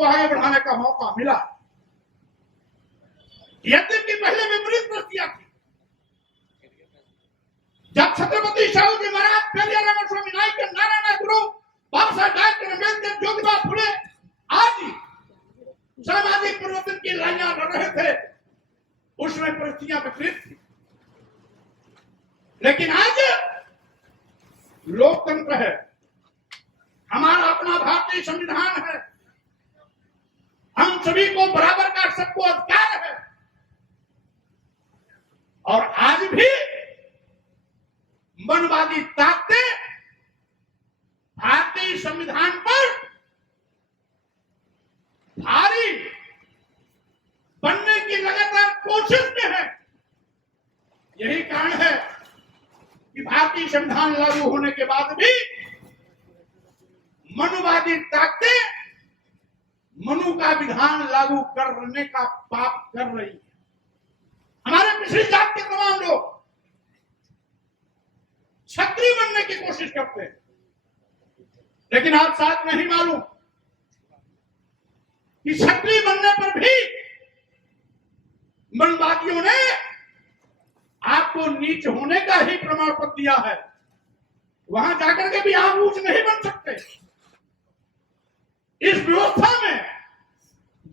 को आगे बढ़ाने का मौका मिला। यद्यपि पहले विपरीत परिस्थितियां थी। जब छत्रपति शाहू जी महाराज, पेरियार रमन स्वामी नायक, नारायण गुरु, बाबा साहब डॉक्टर अम्बेडकर, ज्योतिबा फुले आदि सामाजिक परिवर्तन की लड़ाइयां लड़ रहे थे, उसमें परिस्थितियां विपरीत थी। लेकिन आज लोकतंत्र है, हमारा अपना भारतीय संविधान है, हम सभी को बराबर का सबको अधिकार है। और आज भी मनवादी ताकतें भारतीय संविधान पर भारी बनने की लगातार कोशिश में है। यही कारण है कि भारतीय संविधान लागू होने के बाद भी मनुवादी ताकतें मनु का विधान लागू करने का पाप कर रही है। हमारे पिछड़ी जात के तमाम लोग क्षत्रिय बनने की कोशिश करते हैं, लेकिन आप साथ नहीं मालूम कि क्षत्रिय बनने पर भी मनवादियों ने आपको नीच होने का ही प्रमाण पत्र दिया है। वहां जाकर के भी आप ऊंच नहीं बन सकते। इस व्यवस्था में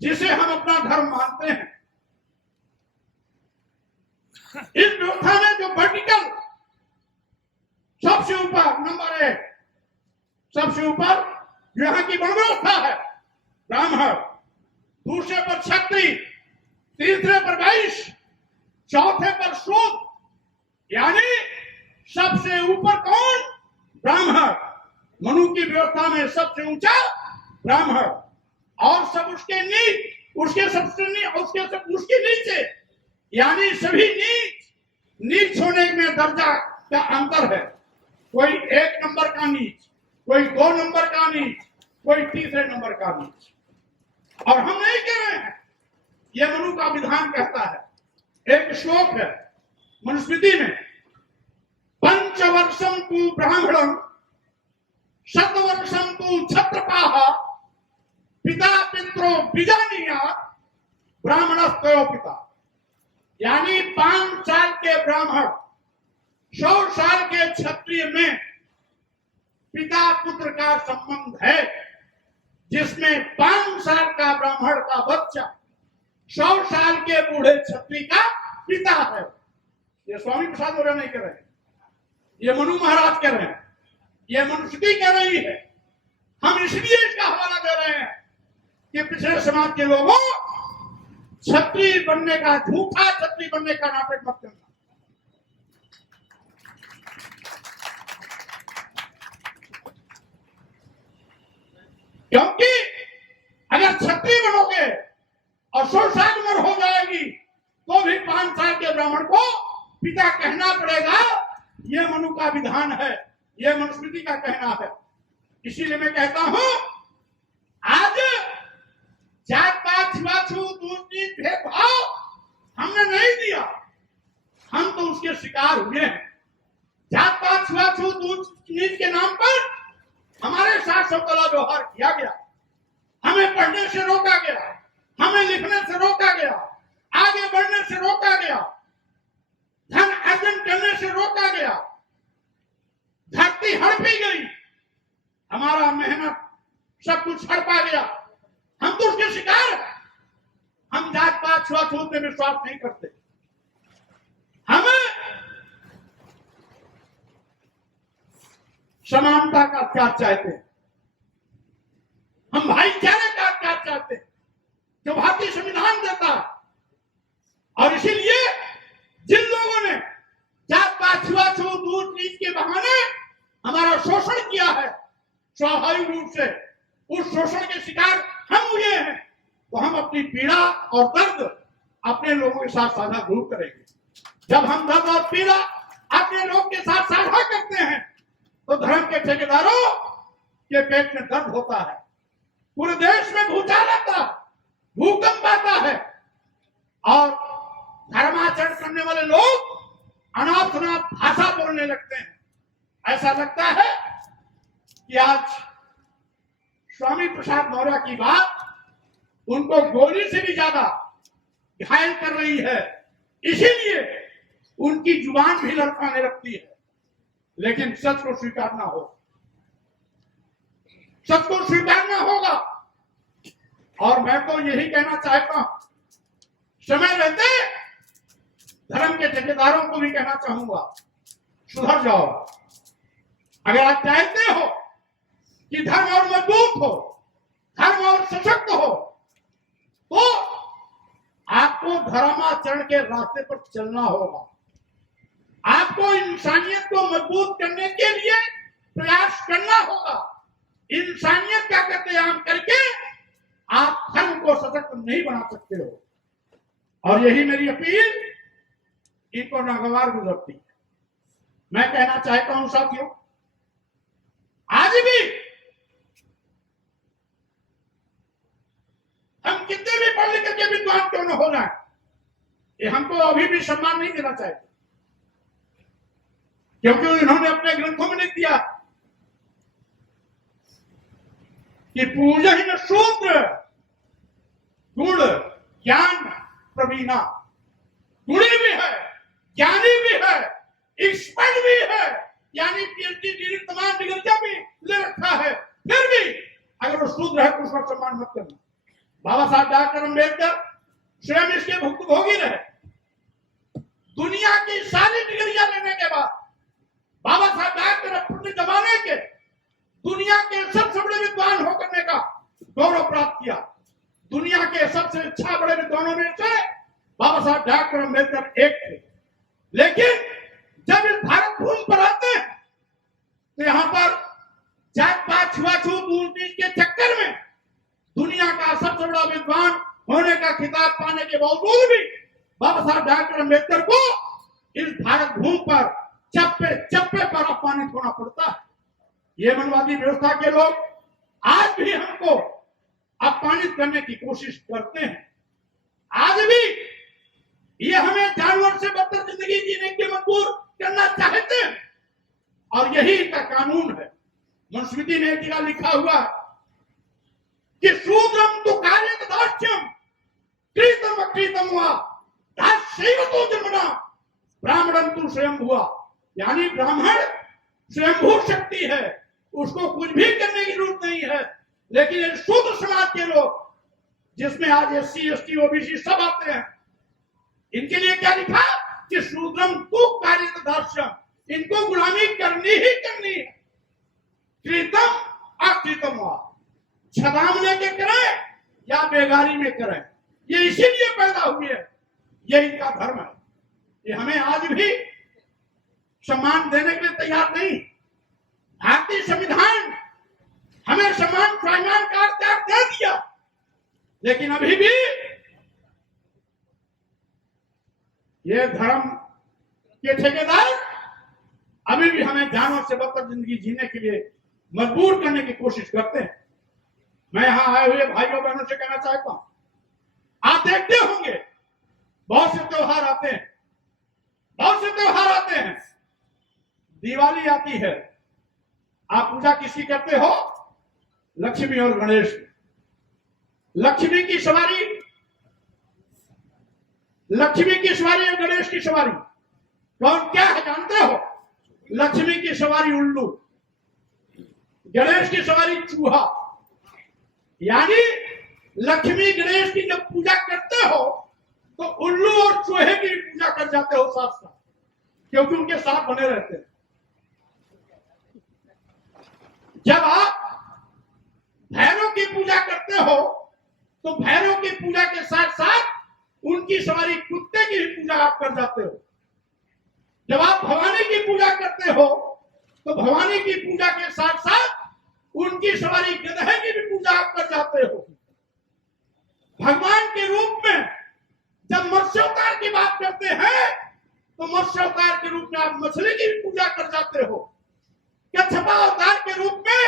जिसे हम अपना धर्म मानते हैं, इस व्यवस्था में जो वर्टिकल सबसे ऊपर नंबर 1, सबसे ऊपर यहाँ की वर्ण व्यवस्था है, ब्राह्मण, दूसरे पर क्षत्रिय, तीसरे पर वैश्य, चौथे पर शूद्र, यानी सबसे ऊपर कौन? ब्राह्मण। मनु की व्यवस्था में सबसे ऊंचा ब्राह्मण, और सब उसके नीचे, उसके सबसे उसके नीचे, यानी सभी नीच होने में दर्जा का अंतर है। कोई 1 नंबर का नीच, कोई 2 नंबर का नीच, कोई तीसरे नंबर का नीच। और हम नहीं कह रहे हैं, यह मनु का विधान कहता है। एक श्लोक है मनुस्मृति में, पंचवर्षम तु ब्राह्मणम शतवर्षम तु क्षत्रपाः पिता पित्रो बीजानीयात् ब्राह्मणस्तयो पिता। यानी 5 साल के ब्राह्मण 100 साल के क्षत्रिय में पिता पुत्र का संबंध है, जिसमें 5 साल का ब्राह्मण का बच्चा 100 साल के बूढ़े क्षत्रिय का पिता है। ये स्वामी प्रसाद मौर्य नहीं कह रहे, ये मनु महाराज कह रहे हैं, ये मनुस्मृति कह रही है। हम इसलिए इसका हवाला दे रहे हैं कि पिछले समाज के लोगों क्षत्रिय बनने का, झूठा क्षत्रिय बनने का नाटक मत करना। क्योंकि अगर क्षत्रिय बनोगे और 100 साल उम्र हो जाएगी तो भी 5 साल के ब्राह्मण को पिता कहना पड़ेगा। यह मनु का विधान है, यह मनुस्मृति का कहना है। इसीलिए मैं कहता हूं, आज जात पात छुआछूत भेदभाव हमने नहीं दिया, हम तो उसके शिकार हुए हैं। जात पात छुआछूत नीच के नाम पर हमारे साथ सबका व्यवहार किया गया, हमें पढ़ने से रोका गया, हमें लिखने से रोका गया, आगे बढ़ने से रोका गया, धन अर्जन करने से रोका गया, धरती हड़पी गई, हमारा मेहनत सब कुछ हड़पा गया। हम तो उसके शिकार हैं। हम जात पात छुआछूत में विश्वास नहीं करते, हमें समानता का त्याग चाहते हैं, हम भाईचारे का त्याग चाहते हैं जो भारतीय संविधान देता है। और इसीलिए जिन लोगों ने जात पात छुआछूत ऊंच नीच के बहाने हमारा शोषण किया है, स्वाभाविक रूप से उस शोषण के शिकार हम हुए हैं, तो हम अपनी पीड़ा और दर्द अपने लोगों के साथ साझा जरूर करेंगे। जब हम दर्द और पीड़ा अपने लोग के साथ साझा करते हैं तो धर्म के ठेकेदारों के पेट में दर्द होता है, पूरे देश में भूचाल आता, भूकंप आता है, और धर्माचरण करने वाले लोग अनाप शनाप भाषा बोलने लगते हैं। ऐसा लगता है कि आज स्वामी प्रसाद मौर्य की बात उनको गोली से भी ज्यादा घायल कर रही है। इसीलिए उनकी जुबान भी लड़खड़ाने लगती है। लेकिन सच को स्वीकारना हो, सच को स्वीकारना होगा। और मैं तो यही कहना चाहता हूं, समय रहते धर्म के ठेकेदारों को भी कहना चाहूंगा, सुधर जाओ। अगर आप चाहते हो कि धर्म और मजबूत हो, धर्म और सशक्त हो, तो आपको धर्माचरण के रास्ते पर चलना होगा। आपको इंसानियत को मजबूत करने के लिए प्रयास करना होगा। इंसानियत का कत्लेआम करके आप धर्म को सशक्त नहीं बना सकते हो। और यही मेरी अपील इनको नागवार गुजरती है। मैं कहना चाहता हूं साथियों, आज भी हम कितने भी पढ़ लिख के विद्वान क्यों न हो जाए, ये हमको अभी भी सम्मान नहीं देना चाहिए, क्योंकि उन्होंने अपने ग्रंथों में लिख दिया कि पूजन शूद्र गुण ज्ञान प्रवीणा। गुणी भी है, ज्ञानी भी है, एक्सपर्ट भी है, यानी पीएचडी डिग्री तमाम डिग्रियां भी ले रखा है, फिर भी अगर वो शूद्र है तो उसका सम्मान मत करना। बाबा साहब डॉक्टर अम्बेडकर स्वयं इसके भुक्तभोगी रहे। दुनिया की सारी डिग्रियां लेने के बाद बाबा साहब डॉक्टर अपने जमाने के दुनिया के सबसे बड़े विद्वान होकर का गौरव प्राप्त किया। दुनिया के सबसे अच्छा बड़े विद्वानों में से बाबा साहब डॉक्टर अम्बेडकर एक थे। लेकिन जब इस भारत भूमि पर आते हैं तो यहाँ पर जात पात छुआछूत ऊंच नीच के चक्कर में दुनिया का सबसे बड़ा विद्वान होने का खिताब पाने के बावजूद भी बाबा साहब डॉक्टर अम्बेडकर को इस भारत भूमि पर चप्पे चप्पे पर अपमानित होना पड़ता है। ये मनवादी व्यवस्था के लोग आज भी हमको अपमानित करने की कोशिश करते हैं। आज भी ये हमें जानवर से बदतर जिंदगी जीने के मजबूर करना चाहते हैं, और यही इनका कानून है। मनुस्मृति ने एक जगह लिखा हुआ कि शूद्रम तो कार्य दास्यम कृतम अकृतम हुआ दास्यैव तो जन्मना ब्राह्मणम तु स्वयं हुआ। यानी ब्राह्मण स्वयंभू शक्ति है, उसको कुछ भी करने की जरूरत नहीं है। लेकिन ये शूद्र समाज के लोग, जिसमें आज एससी एसटी ओबीसी सब आते हैं, इनके लिए क्या लिखा कि शूद्रम तु कार्य दास्यम, इनको गुलामी करनी ही करनी है। कृतम अकृतम हुआ, छदाम लेके करें या बेगारी में करें, ये इसीलिए पैदा हुए है, ये इनका धर्म है। ये हमें आज भी सम्मान देने के लिए तैयार नहीं। भारतीय संविधान हमें सम्मान का अधिकार दे दिया, लेकिन अभी भी ये धर्म के ठेकेदार अभी भी हमें जानवर से बदतर जिंदगी जीने के लिए मजबूर करने की कोशिश करते हैं। मैं यहां आए हुए भाइयों बहनों से कहना चाहता हूं, आप देखते होंगे बहुत से त्योहार आते हैं, बहुत से त्योहार आते हैं। दिवाली आती है, आप पूजा किसकी करते हो? लक्ष्मी और गणेश। लक्ष्मी की सवारी, लक्ष्मी की सवारी और गणेश की सवारी कौन क्या है जानते हो? लक्ष्मी की सवारी उल्लू, गणेश की सवारी चूहा। यानी लक्ष्मी गणेश की जब पूजा करते हो तो उल्लू और चूहे की पूजा कर जाते हो साथ साथ, क्योंकि उनके साथ बने रहते हैं। जब आप भैरव की पूजा करते हो तो भैरव की पूजा के साथ साथ उनकी सवारी कुत्ते की भी पूजा आप कर जाते हो। जब आप भवानी की पूजा करते हो तो भवानी की पूजा के साथ साथ उनकी सवारी गधे की भी पूजा आप कर जाते हो। भगवान के रूप में जब मत्स्यावतार की बात करते हैं तो मत्स्यावतार के रूप में आप मछली की भी पूजा कर जाते हो। कच्छपा अवतार के रूप में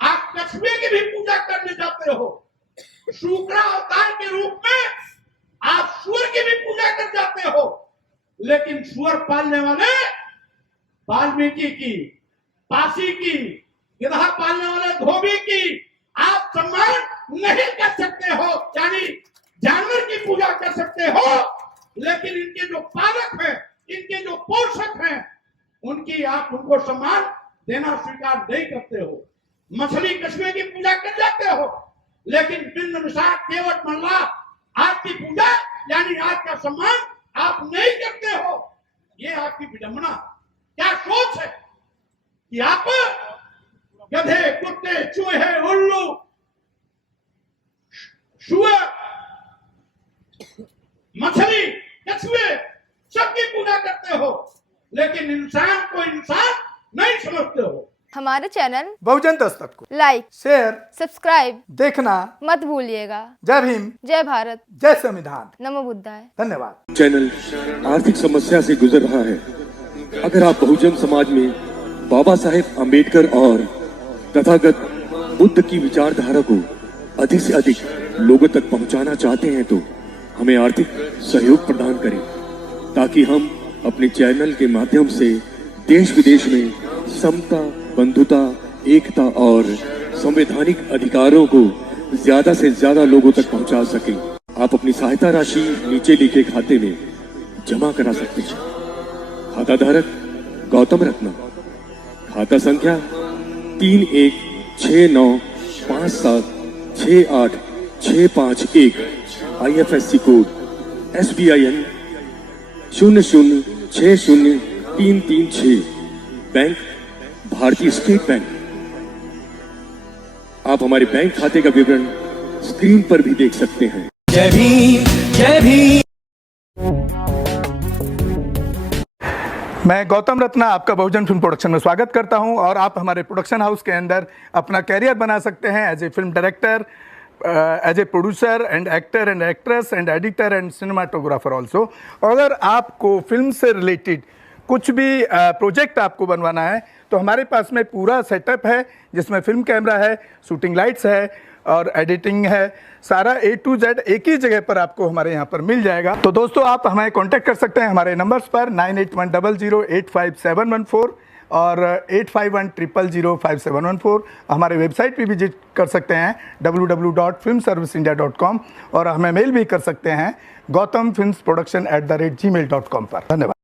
आप कछुए की भी पूजा करने जाते हो। शुक्रा अवतार के रूप में आप सूअर की भी पूजा कर जाते हो। लेकिन सूअर पालने वाले वाल्मीकि की, पासी की, गधा पालने वाले धोबी की आप सम्मान नहीं कर सकते हो, यानी जानवर की पूजा कर सकते हो, लेकिन इनके जो पालक हैं, इनके जो पोषक हैं, उनकी आप उनको सम्मान देना स्वीकार नहीं करते हो। मछली कछुए की पूजा कर जाते हो, लेकिन बिंद निषाद केवट मल्ला आपकी पूजा यानी आपका सम्मान आप नहीं करते हो। ये आपकी विडंबना, क्या सोच है कि आप गधे, कुत्ते, चूहे, उल्लू, शुअर, मछली, कछुए सबकी पूजा करते हो, लेकिन इंसान को इंसान नहीं समझते हो। हमारे चैनल बहुजन दस्तक को लाइक, शेयर, सब्सक्राइब देखना मत भूलिएगा। जय भीम, जय भारत, जय संविधान, नमो बुद्धाय। धन्यवाद। चैनल आर्थिक समस्या से गुजर रहा है। अगर आप बहुजन समाज में बाबा साहेब अम्बेडकर और तथागत बुद्ध की विचारधारा को अधिक से अधिक लोगों तक पहुंचाना चाहते हैं तो हमें आर्थिक सहयोग प्रदान करें, ताकि हम अपने चैनल के माध्यम से देश विदेश में समता, बंधुता, एकता और संवैधानिक अधिकारों को ज्यादा से ज्यादा लोगों तक पहुंचा सकें। आप अपनी सहायता राशि नीचे लिखे खाते में जमा करा सकते हैं। खाता धारक गौतम रत्ना, खाता संख्या 316957686551, IFSC कोड SBIN 0060336, बैंक भारतीय स्टेट बैंक। आप हमारे बैंक खाते का विवरण स्क्रीन पर भी देख सकते हैं। जय भीम, जय भीम। मैं गौतम रत्ना आपका बहुजन फिल्म प्रोडक्शन में स्वागत करता हूं और आप हमारे प्रोडक्शन हाउस के अंदर अपना कैरियर बना सकते हैं as a film director, as a producer and actor and actress and editor and cinematographer also. अगर आपको फिल्म से रिलेटेड कुछ भी प्रोजेक्ट आपको बनवाना है तो हमारे पास में पूरा सेटअप है, जिसमें फिल्म कैमरा है, शूटिंग लाइट्स है और एडिटिंग है। सारा A to Z एक ही जगह पर आपको हमारे यहाँ पर मिल जाएगा। तो दोस्तों आप हमें कांटेक्ट कर सकते हैं हमारे नंबर्स पर 9810085714 और 8510005714। हमारे वेबसाइट पे विजिट कर सकते हैं www.filmserviceindia.com और हमें मेल भी कर सकते हैं gautamfilmsproduction@gmail.com पर। धन्यवाद।